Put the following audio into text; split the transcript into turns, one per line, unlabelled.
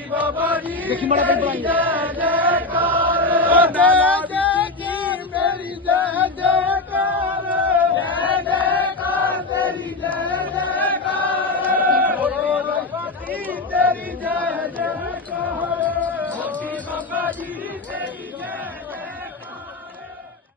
ਜੀ
ਬਾਬਾ ਜੀ ਦੇਖੀ ਮਾੜਾ ਬਈ ਬਣਾਈ ਜੈ ਜੈਕਾਰ। ਓ ਜੈ ਜੀ ਮੇਰੀ ਜੈ ਜੈਕਾਰ। ਜੈ ਜੈਕਾਰ ਤੇਰੀ ਜੈ ਜੈਕਾਰ। ਓ ਤੇਰੀ ਜੈ ਜੈਕਾਰ। ਸੋਚੀ ਬਾਬਾ ਜੀ ਤੇਰੀ ਜੈ